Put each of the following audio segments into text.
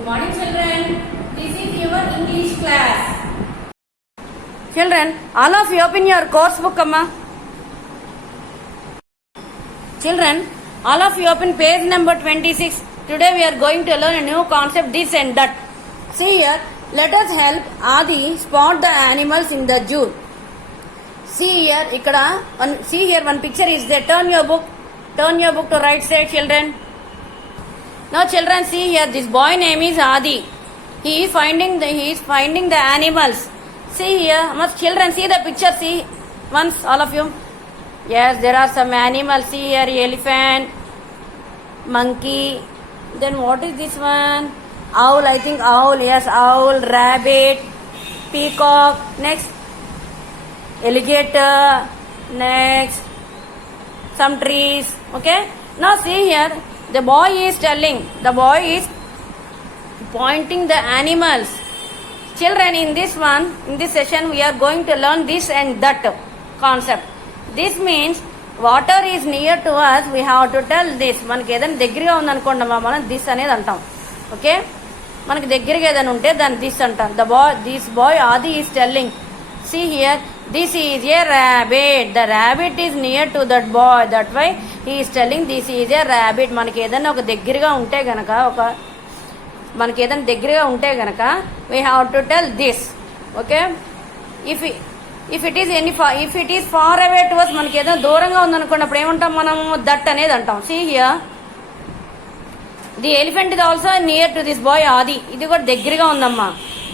Good morning children. This is your English class. Children, all of you open your course book amma. Children, all of you open page number 26. Today we are going to learn a new concept, this and that. See here, let us help Adi spot the animals in the zoo. See here, see here one picture is there. Turn your book to right side children. Now children, see here, this boy name is Adi. He is finding the animals. See here, must children see the picture, see once all of you. Yes, there are some animals. See here, elephant, monkey. Then what is this one? Owl, I think owl. Yes, owl, rabbit, peacock. Next, alligator. Next, some trees. Okay. Now see here, the boy is pointing the animals. Children, in this session, we are going to learn this and that concept. This means water is near to us, we have to tell this. మనకి ఏదైనా దగ్గరగా ఉందనుకోండమ్మా మనం this అనేది అంటాం. Okay, మనకి దగ్గరగా ఏదైనా ఉంటే దాన్ని దిస్ అంటాం. This boy Adi is telling, see here, this is a rabbit. The rabbit is near to that boy. That why he is telling this is a rabbit. మనకి ఏదైనా ఒక దగ్గరగా ఉంటే గనక we have to tell this. Okay, if it is far away to us, మనకి ఏదైనా దూరంగా ఉందనుకోండి అప్పుడు ఏమంటాం మనము దట్ అనేది అంటాం. See here, the elephant is also near to this boy Adi. ఇది కూడా దగ్గరగా ఉందమ్మా.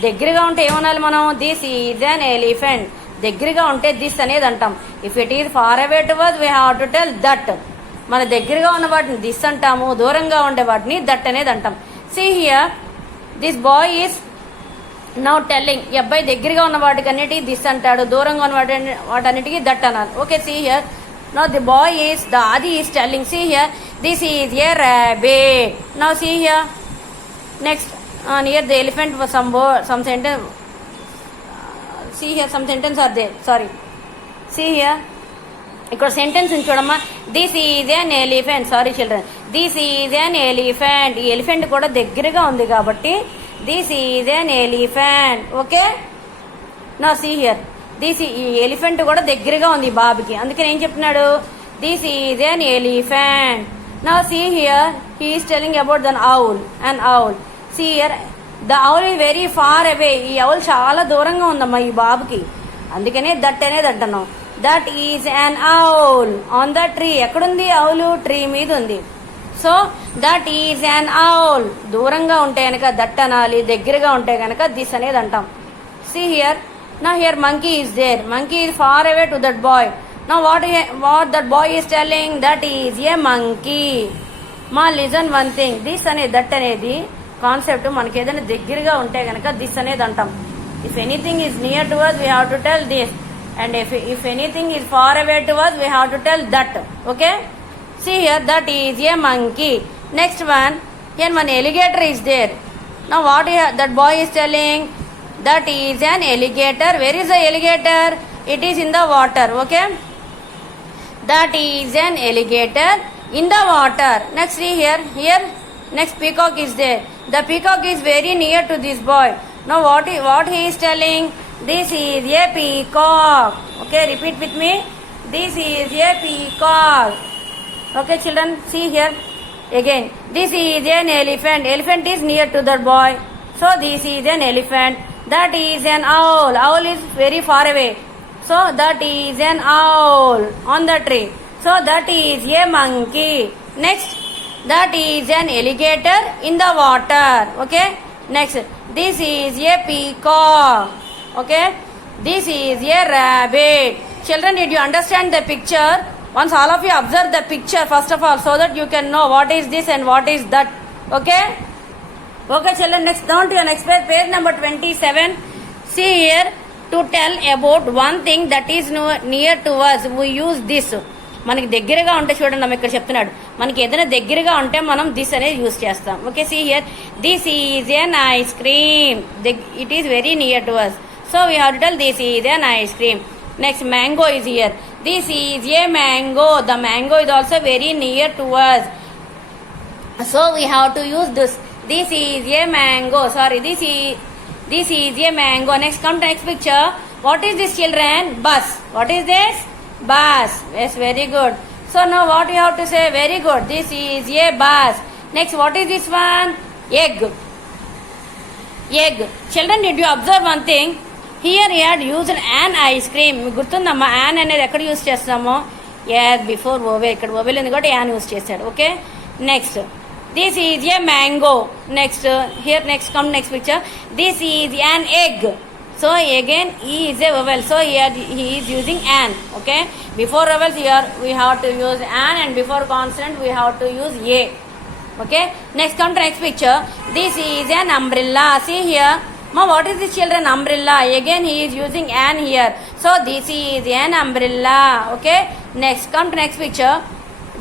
దగ్గరగా ఉంటే ఏమనాలి మనం? this is an elephant. దగ్గరగా ఉంటే దిస్ అనేది అంటాం. if it is far away to us, we have to tell that. మన దగ్గరగా ఉన్న వాటిని దిస్ అంటాము, దూరంగా ఉండే వాటిని దట్ అనేది అంటాం. See here, this boy is now telling, ఈ అబ్బాయి దగ్గరగా ఉన్న వాటికి అన్నిటికీ దిస్ అంటాడు, దూరంగా ఉన్న వాటన్నిటికీ దట్ అన్నారు. Okay, see here, now the Adi is telling, see here, this is a rabbit. Now see here, next near the elephant was some sentence. See here, some sentence are there. Sorry, see here, ఇక్కడ sentence చూడమ్మా. This is an elephant. Sorry children, this is an elephant. ఈ elephant కూడా దగ్గరగా ఉంది కాబట్టి this is an elephant. Okay, నా see here, ఈ elephant కూడా దగ్గరగా ఉంది బాబుకి, అందుకని ఏం చెప్తున్నాడు? This is an elephant. నా see here, he is telling about than owl. And owl, see here, the owl is very far away. ఈ ఆవుల్ చాలా దూరంగా ఉందమ్మా ఈ బాబుకి, అందుకనే దట్ అనేది అంటున్నాం. That is an owl on the tree. ఎక్కడుంది ఆవులు? ట్రీ మీద ఉంది. So that is an owl. దూరంగా ఉంటే కనుక దట్ అనాలి, దగ్గరగా ఉంటే కనుక దిస్ అనేది అంటాం. సీ హియర్, నా here monkey is there. Monkey is far away to that boy. నా what that boy is telling, that is a monkey. మా లిజన్ వన్ థింగ్, దిస్ అనే దట్ అనేది కాన్సెప్ట్ మనకి ఏదైనా దగ్గరగా ఉంటే కనుక దిస్ అనేది అంటాం. If anything is near to us, we have to tell this. And if anything is far away to us, we have to tell that. Okay, see here, that is a monkey. Next one, here one alligator is there. Now what that boy is telling, that is an alligator. Where is the alligator? It is in the water. Okay, that is an alligator in the water. Next, see here, next peacock is there. The peacock is very near to this boy. Now what he is telling, this is a peacock. Okay, repeat with me, this is a peacock. Okay children, see here again, this is an elephant. Elephant is near to that boy, so this is an elephant. That is an owl. Owl is very far away, so that is an owl on the tree. So that is a monkey. Next, that is an alligator in the water. Okay, next, this is a peacock. Okay, this is a rabbit. Children, did you understand the picture? Once all of you observe the picture first of all, so that you can know what is this and what is that. Okay, children, next down to your next page number 27. See here, to tell about one thing that is near to us, we use this. మనకి దగ్గరగా ఉంటే చూడండి, మనం ఇక్కడ చెప్తున్నాడు, మనకి ఏదైనా దగ్గరగా ఉంటే మనం దిస్ అనేది యూజ్ చేస్తాం. Okay, see here, this is an ice cream. It is very near to us, so we have to tell this is an ice cream. Next, mango is here. This is a mango. The mango is also very near to us, so we have to use this. This is a mango. Sorry, this is a mango. Next, come to next picture. What is this, children? Bus. What is this? Bus. Yes, very good. So now what you have to say? Very good. This is a bus. Next, what is this one? Egg. Egg. Children, did you observe one thing? Here he had used an ice cream. గుర్తుందమ్మా an అనేది ఎక్కడ use చేస్తామో as before ఓవే ఇక్కడ vowel ఉంది కాబట్టి an use చేశాడు okay next this is a mango next here next come next picture this is an egg so again E is a vowel so here he is using an okay before vowels here we have to use an and before consonant we have to use a okay next come to next picture this is an umbrella see here ma what is this children umbrella again he is using an here so this is an umbrella okay next come to next picture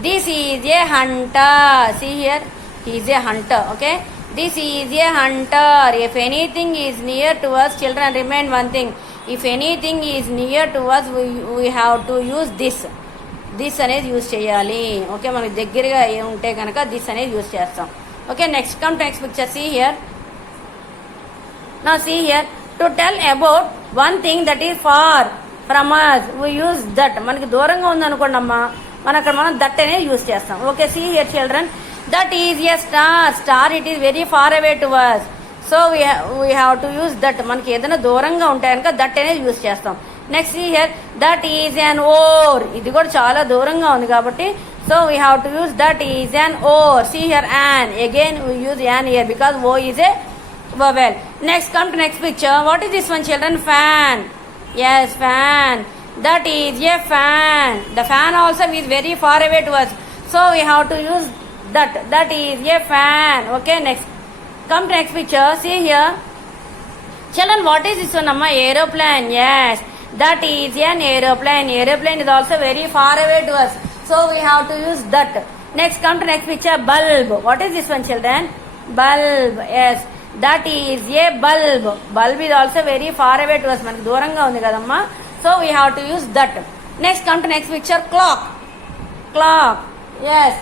this is a hunter see here he is a hunter okay this is a hunter if anything is near to us children remind one thing if anything is near to us we have to use this అనేది use చేయాలి okay మనకి దగ్గరగా ఉంటే కనుక this అనేది use చేస్తాం okay next come to next picture see here నా see here to tell about one thing that is far from us we use that మనకి దూరంగా ఉందనుకోండి అమ్మా మనం దట్ అనేది యూజ్ చేస్తాం okay see here children that is a star it is very far away to us so we have to use that మనకి ఏదైనా దూరంగా ఉంటే కనుక దట్ అనేది యూజ్ చేస్తాం next here that is an oar ఇది కూడా చాలా దూరంగా ఉంది కాబట్టి so we have to use that is an oar see here an again we use an here because O is a vowel next come to next picture what is this one children fan yes fan that is a fan the fan also is very far away to us so we have to use that is a fan okay next come to next picture see here children what is this one amma aeroplane yes that is an aeroplane is also very far away to us so we have to use that next come to next picture bulb what is this one children bulb yes that is a bulb is also very far away to us manaki దూరంగా ఉంది కదమ్మా so we have to use that next come to next picture clock yes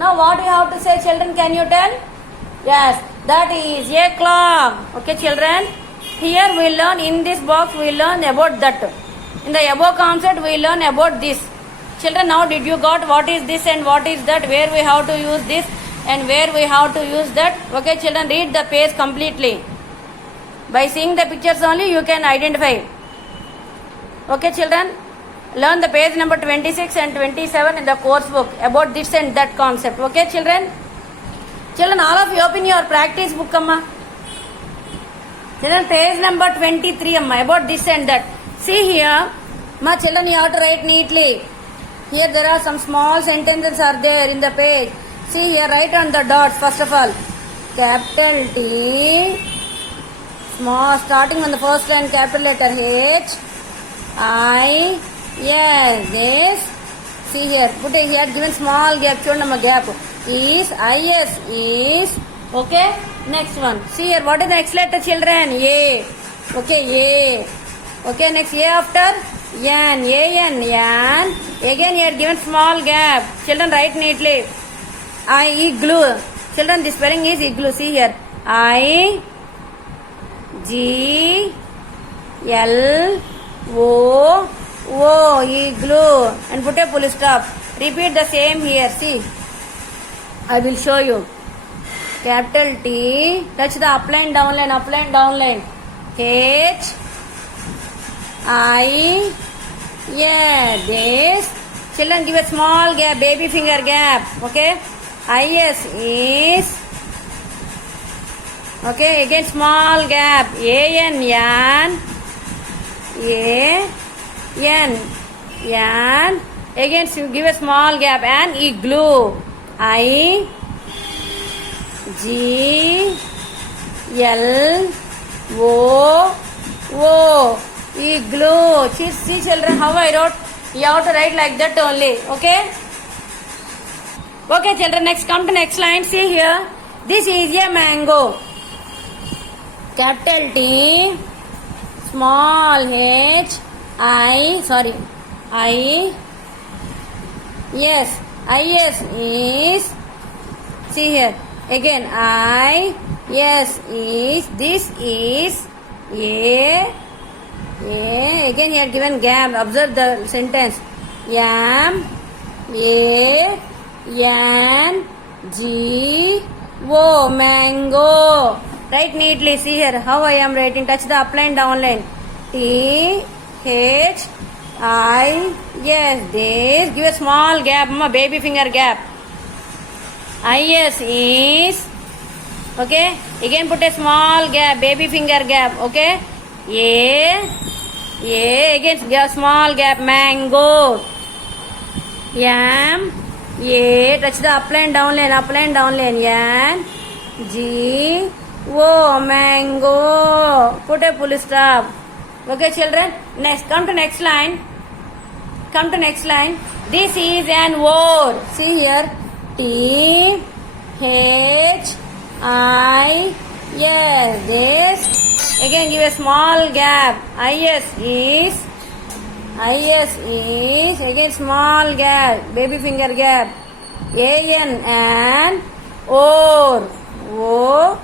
now what you have to say children can you tell yes that is a clock okay children here we learn in this box we learn about that in the above concept we learn about this children now did you got what is this and what is that where we have to use this and where we have to use that okay children read the page completely by seeing the pictures only you can identify okay children learn the page number 26 and 27 in the course book about this and that concept okay children all of you open your practice book amma children page number 23 amma about this and that see here ma children you have to write neatly here there are some small sentences are there in the page see here write on the dots first of all capital T small starting on the first line capital letter H I yes this see here put it here given small gap chudamma gap is is is okay next one see here what is the next letter children A okay A okay next A after N again here given small gap children write neatly igloo children this spelling is igloo see here I G L O igloo and put a full stop repeat the same here see I will show you capital T touch the upline downline H I yeah this children give a small gap baby finger gap okay is okay again small gap yan again give a small gap and igloo I G L O igloo see children how I wrote you have to write like that only okay children next come to next line see here this is a mango capital T small h I yes is see here Again, I, yes, is, this is, a, again here given gap, observe the sentence, am, a, n, g, o, mango. Write neatly, see here how I am writing, touch the upline downline, T, H, I, yes, this, give a small gap, baby finger gap, is, is, okay, again put a small gap, baby finger gap, okay, a, again give small gap, mango, am, a, touch the upline downline, n, g, o, mango, put a full stop. Okay children, next, come to next line, this is an word, see here, T, H, I, yes, this, again give a small gap, is, again small gap, baby finger gap, an, and, or, o,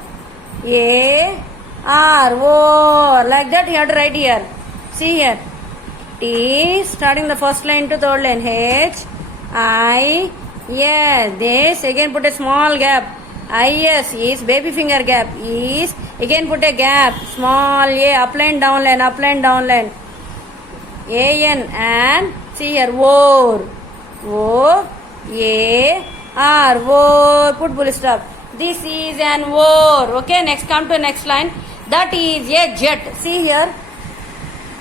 a, r, or, like that you have to write here, see here, T, starting the first line to third line, H, I, yes, this, again put a small gap, is, baby finger gap, is, again put a gap, small a, upline downline, an, and, see here, or, o, a, r, or, put full stop. This is an or, okay, next come to next line, that is a jet, see here,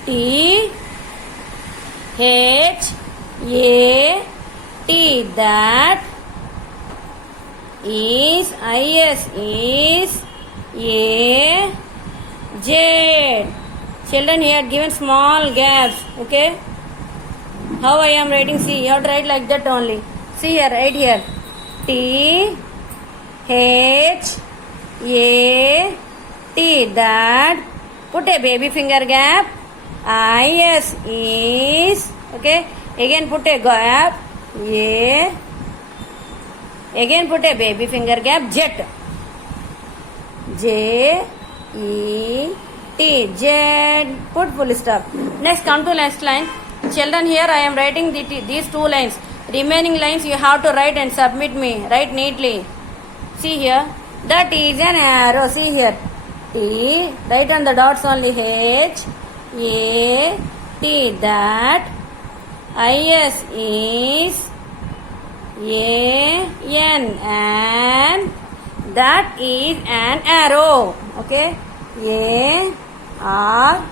T, H, A, T, that is, is, a, jet. Children here given small gaps, okay, how I am writing, see, you have to write like that only, see here, right here, T, H, A, T, that, put a baby finger gap, is, okay, again put a gap, a, again put a baby finger gap, jet, J, E, T, jet, put full stop. Next come to next line. Children here I am writing these two lines. Remaining lines you have to write and submit me. Write neatly. See here. That is an arrow. See here. T. Write on the dots only. H. A. T. That. Is. A. N. And. That is an arrow. Okay. A. R.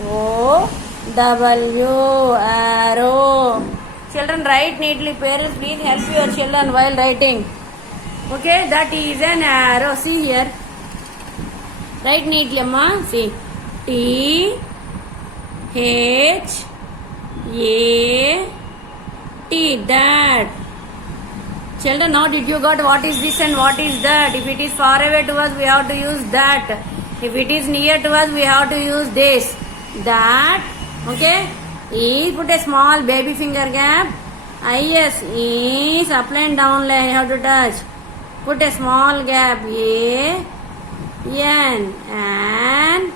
O. W. Arrow. Children write neatly. Parents please help your children while writing. Okay, that is an arrow. See here. Write neatly, amma. See. T. H. A. T. That. Children, now did you got what is this and what is that? If it is far away to us, we have to use that. If it is near to us, we have to use this. That. Okay. E. Put a small baby finger gap. Is up line down line. You have to touch. Put a small gap. A. N. And.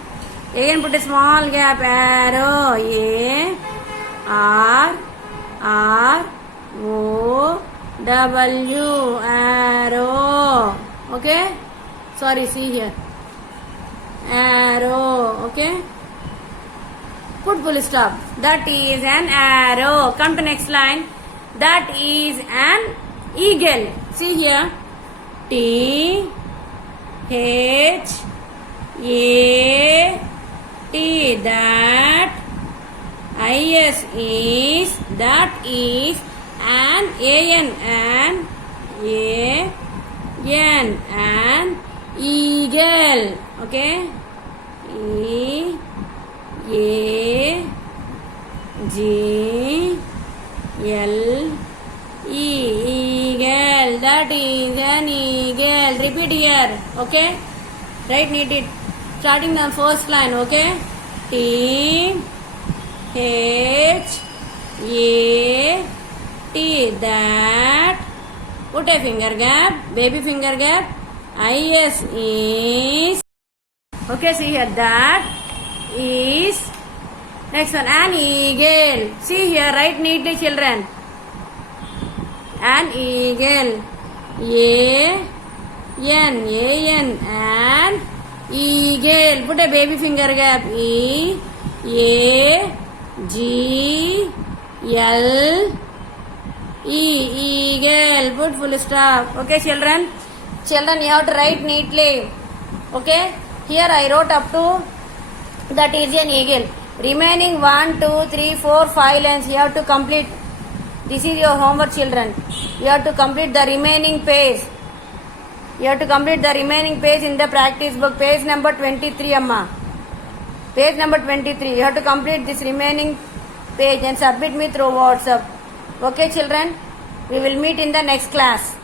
Again put a small gap. Arrow. A. R. O. W, arrow. Okay, sorry, see here, arrow. Okay, put full stop. That is an arrow. Come to next line. That is an eagle. See here, T H A T. That is that is an an eagle. Okay, E A G L E, eagle. That is an eagle. Repeat here. Okay, write neat it starting the first line. Okay, T H A T. That Put a finger gap, baby finger gap. Is is. Okay, see here. That is. Next one, an eagle. See here, write neatly, children. An eagle. An eagle. Put a baby finger gap. Eagle. Put full stop. Okay, children. Children, you have to write neatly. Okay. Here I wrote up to that is an eagle. Remaining 1, 2, 3, 4, 5 lines you have to complete. This is your homework, children. You have to complete the remaining page. You have to complete the remaining page in the practice book. Page number 23, Amma. Page number 23. You have to complete this remaining page and submit me through WhatsApp. Okay, children? We will meet in the next class.